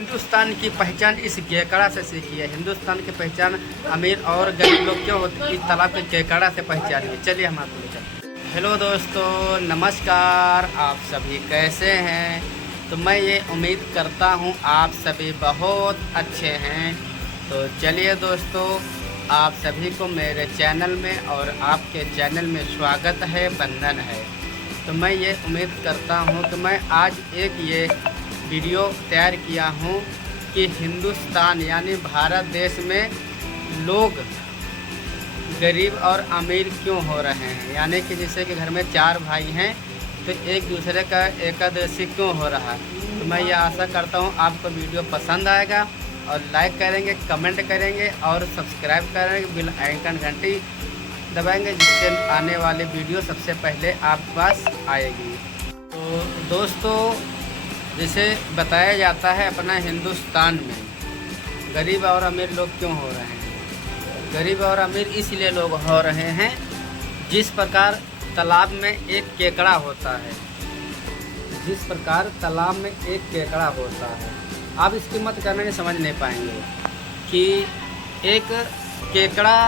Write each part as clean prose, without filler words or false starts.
हिंदुस्तान की पहचान इस केकड़ा से सीखी है। हिंदुस्तान की पहचान अमीर और गरीब लोग क्यों होती है, इस तालाब के केकड़ा से पहचानिए। चलिए हम आपको ले चलते हैं। हेलो दोस्तों, नमस्कार। आप सभी कैसे हैं? तो मैं ये उम्मीद करता हूँ आप सभी बहुत अच्छे हैं। तो चलिए दोस्तों, आप सभी को मेरे चैनल में और आपके चैनल में स्वागत है, वंदन है। तो मैं ये उम्मीद करता हूँ कि मैं आज एक ये वीडियो तैयार किया हूँ कि हिंदुस्तान यानी भारत देश में लोग गरीब और अमीर क्यों हो रहे हैं। यानी कि जैसे कि घर में 4 भाई हैं तो एक दूसरे का एकादशी क्यों हो रहा है। तो मैं ये आशा करता हूँ आपको वीडियो पसंद आएगा और लाइक करेंगे, कमेंट करेंगे और सब्सक्राइब करेंगे, बेल आइकन घंटी दबाएंगे, जिससे आने वाले वीडियो सबसे पहले आपके पास आएगी। तो दोस्तों, जैसे बताया जाता है अपना हिंदुस्तान में गरीब और अमीर लोग क्यों हो रहे हैं। गरीब और अमीर इसलिए लोग हो रहे हैं जिस प्रकार तालाब में एक केकड़ा होता है। जिस प्रकार तालाब में एक केकड़ा होता है, आप इसकी मत करने में समझ नहीं पाएंगे कि एक केकड़ा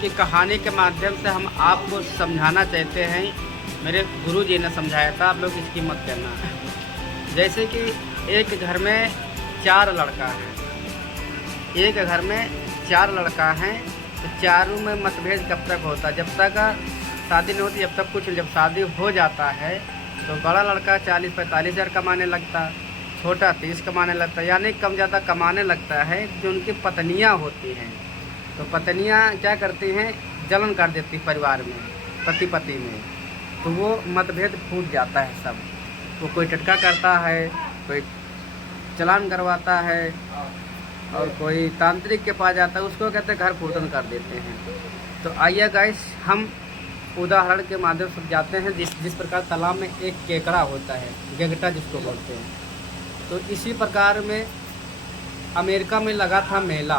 की कहानी के माध्यम से हम आपको समझाना चाहते हैं। मेरे गुरुजी ने समझाया था, आप लोग इसकी मत करना। जैसे कि एक घर में 4 लड़का हैं, एक घर में 4 लड़का हैं, तो चारों में मतभेद कब तक होता है, जब तक शादी नहीं होती, जब तक कुछ। जब शादी हो जाता है तो बड़ा लड़का 40-45 हज़ार कमाने लगता, छोटा 30 कमाने लगता, यानी कम ज़्यादा कमाने लगता है। जो उनकी पत्नियां होती हैं, तो पत्नियां क्या करती हैं, जलन कर देती परिवार में, पति पति में। तो वो मतभेद फूट जाता है सब। वो कोई टटका करता है, कोई चालान करवाता है और कोई तांत्रिक के पास जाता है, उसको कहते हैं घर फूटन कर देते हैं। तो आइए गाइस, हम उदाहरण के माध्यम से जाते हैं। जिस प्रकार तालाब में एक केकड़ा होता है, गेंगटा जिसको बोलते हैं, तो इसी प्रकार में अमेरिका में लगा था मेला।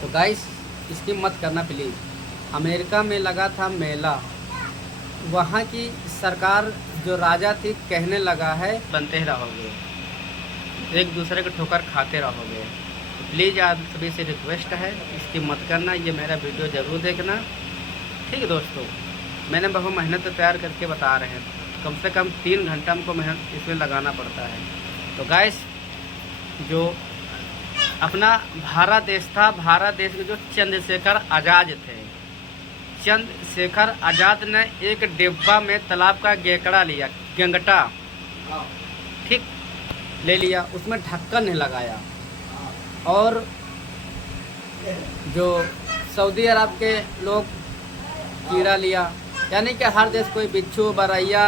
तो गाइस इसकी मत करना प्लीज़। अमेरिका में लगा था मेला, वहाँ की सरकार जो राजा थी कहने लगा है बनते ही रहोगे, एक दूसरे को ठोकर खाते रहोगे। तो प्लीज़ आप सभी से रिक्वेस्ट है, इसकी मत करना। ये मेरा वीडियो ज़रूर देखना, ठीक है दोस्तों। मैंने बहुत मेहनत तैयार करके बता रहे हैं, कम से कम 3 घंटा हमको मेहनत इसमें लगाना पड़ता है। तो गाइस, जो अपना भारत देश था, भारत देश के जो चंद्रशेखर आज़ाद थे, चंद्रशेखर आज़ाद ने एक डिब्बा में तालाब का गेकड़ा लिया, गेंगटा, ठीक, ले लिया, उसमें ढक्कन नहीं लगाया। और जो सऊदी अरब के लोग कीड़ा लिया, यानी कि हर देश कोई बिच्छू, बरैया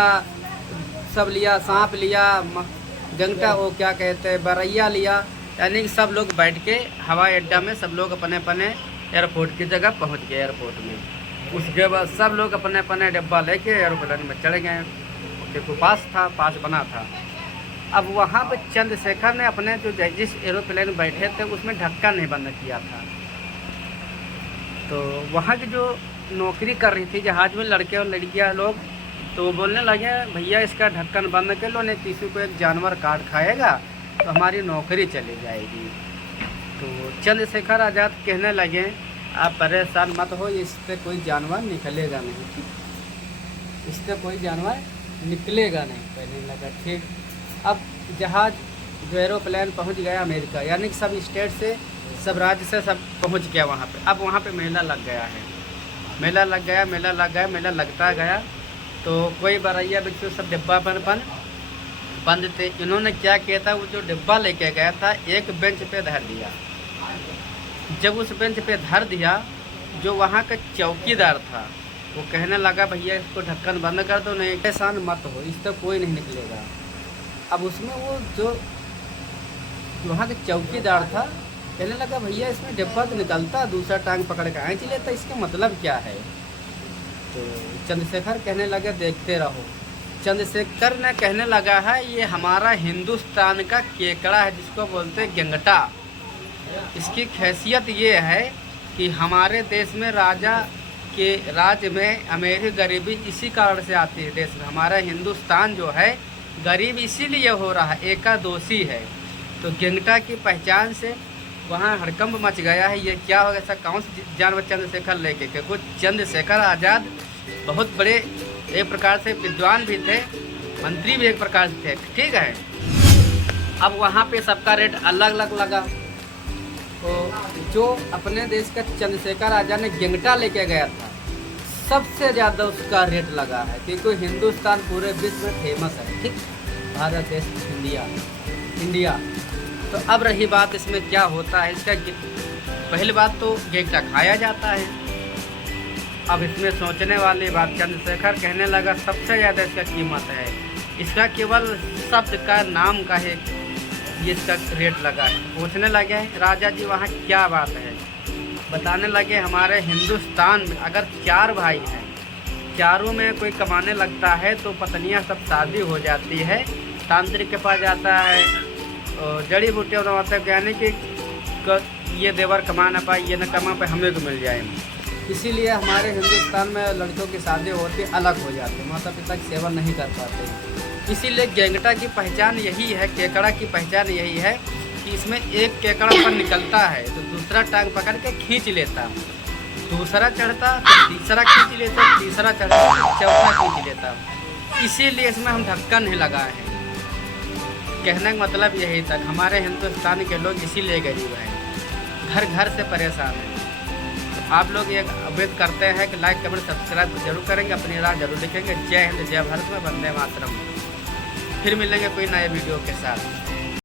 सब लिया, सांप लिया, गेंगटा वो क्या कहते हैं, बरैया लिया। यानी कि सब लोग बैठ के हवाई अड्डा में सब लोग अपने अपने एयरपोर्ट की जगह पहुंच गए, एयरपोर्ट में। उसके बाद सब लोग अपने अपने डिब्बा लेके एयरप्लेन में चढ़ गए। देखो पास बना था। अब वहाँ पे चंद्रशेखर ने अपने जो जिस एरोप्लेन में बैठे थे उसमें ढक्कन नहीं बंद किया था। तो वहाँ की जो नौकरी कर रही थी जहाज में लड़के और लड़कियाँ लोग, तो बोलने लगे भैया इसका ढक्कन बंद कर लो, नहीं किसी को एक जानवर काट खाएगा तो हमारी नौकरी चली जाएगी। तो चंद्रशेखर आज़ाद कहने लगे आप परेशान मत हो, इससे कोई जानवर निकलेगा नहीं, ठीक, इससे कोई जानवर निकलेगा नहीं। कहने लगा ठीक। अब जहाज जो एरोप्लेन पहुंच गया अमेरिका, यानी कि सब स्टेट से, सब राज्य से सब पहुंच गया वहां पे। अब वहां पे मेला लग गया है, मेला लग गया, मेला लग गया, मेला लगता गया। तो कोई बरैया बिच्छू सब डिब्बा पर बंद थे। इन्होंने क्या किया था, वो जो डिब्बा लेके गया था एक बेंच पे धर दिया। जब उस बेंच पे धर दिया, जो वहाँ का चौकीदार था वो कहने लगा भैया इसको ढक्कन बंद कर दो, नहीं परेशान मत हो, इससे कोई नहीं निकलेगा। अब उसमें वो जो वहाँ का चौकीदार था कहने लगा भैया इसमें डिब्बा तो निकलता, दूसरा टांग पकड़ के खींच लेता, इसका मतलब क्या है। तो चंद्रशेखर कहने लगे देखते रहो। चंद्रशेखर ने कहने लगा है ये हमारा हिंदुस्तान का केकड़ा है, जिसको बोलते हैं गेंगटा। इसकी खैसियत ये है कि हमारे देश में राजा के राज्य में अमीरी गरीबी इसी कारण से आती है। देश में हमारा हिंदुस्तान जो है गरीब इसीलिए हो रहा है, एकादशी है। तो गेंगटा की पहचान से वहाँ हड़कंप मच गया है। ये क्या होगा, ऐसा कौन सा जानवर चंद्रशेखर लेके, क्योंकि चंद्रशेखर आज़ाद बहुत बड़े एक प्रकार से विद्वान भी थे, मंत्री भी एक प्रकार से थे, ठीक है। अब वहाँ पे सबका रेट अलग अलग लगा। तो जो अपने देश का चंद्रशेखर आज़ाद ने गेंगटा लेके गया था, सबसे ज़्यादा उसका रेट लगा है, क्योंकि हिंदुस्तान पूरे विश्व में फेमस है, ठीक, भारत देश, इंडिया। तो अब रही बात इसमें क्या होता है, इसका पहली बात तो गेंगटा खाया जाता है। अब इसमें सोचने वाली बात, चंद्रशेखर कहने लगा सबसे ज़्यादा इसका कीमत है, इसका केवल शब्द का नाम का है ये इसका रेट लगा है। पूछने लगे राजा जी वहाँ क्या बात है, बताने लगे हमारे हिंदुस्तान में अगर 4 भाई हैं, चारों में कोई कमाने लगता है तो पत्नियाँ सब शादी हो जाती है, तांत्रिक के पास जाता है, जड़ी बूटियाँ बनवाता है, यानी कि ये देवर कमा ना पाए, ये न कमा पाए, हमें को मिल जाए। इसीलिए हमारे हिंदुस्तान में लड़कियों की शादी होती अलग हो जाती है, माता पिता की सेवा नहीं कर पाते। इसीलिए गेंगटा की पहचान यही है, केकड़ा की पहचान यही है कि इसमें एक केकड़ा पर निकलता है तो दूसरा टांग पकड़ के खींच लेता, दूसरा चढ़ता तो तीसरा खींच लेता, तीसरा चढ़ता तो चौथा खींच लेता। इसीलिए इसमें हम धक्का नहीं लगाए हैं। कहने का मतलब यही था, हमारे हिंदुस्तान के लोग इसीलिए गरीब हैं, घर घर से परेशान हैं। तो आप लोग ये उम्मीद करते हैं कि लाइक कमेंट सब्सक्राइब जरूर करेंगे, अपनी राय जरूर लिखेंगे। जय हिंद, जय भारत में, वंदे मातरम। फिर मिलेंगे कोई नए वीडियो के साथ।